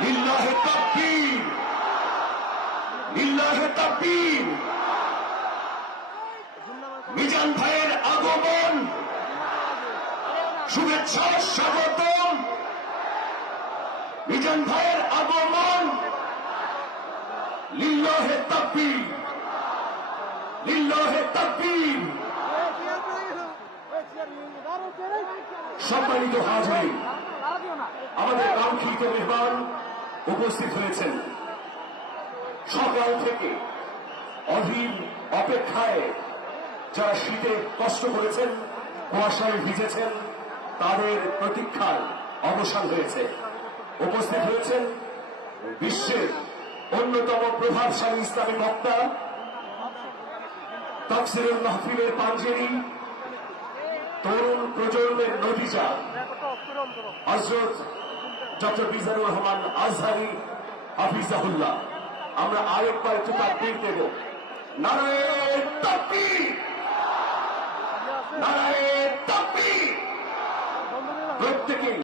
লিল্লাহে তাকবীর। লিল্লাহে তাকবীর। মিজান ভাইয়ের আগমন। শুভেচ্ছা, স্বাগতম। মিজান ভাইয়ের আগমন। লিল্লাহে তাকবীর। লিল্লাহে তাকবীর। সম্মানিত হাজির আমাদের কাঙ্ক্ষিত মেহমান উপস্থিত হয়েছেন। সকাল থেকে অধীর অপেক্ষায় যারা শীতে কষ্ট করেছেন, কুয়াশায় ভিজেছেন, তাদের প্রতীক্ষার অবসান হয়েছে। উপস্থিত হয়েছেন বিশ্বের অন্যতম প্রভাবশালী ইসলামী বক্তা, তফসিরুল মাহফিলের পাঞ্জেরি প্রজন্মের নদীজা হজরত ডক্টর মিজানুর রহমান আজহারি হাফিজাহুল্লাহ। আমরা আরেকবার একটু তাকবির দেব। নারায়ণ তাকবীর! নারায়ণ তাকবীর! প্রত্যেকেই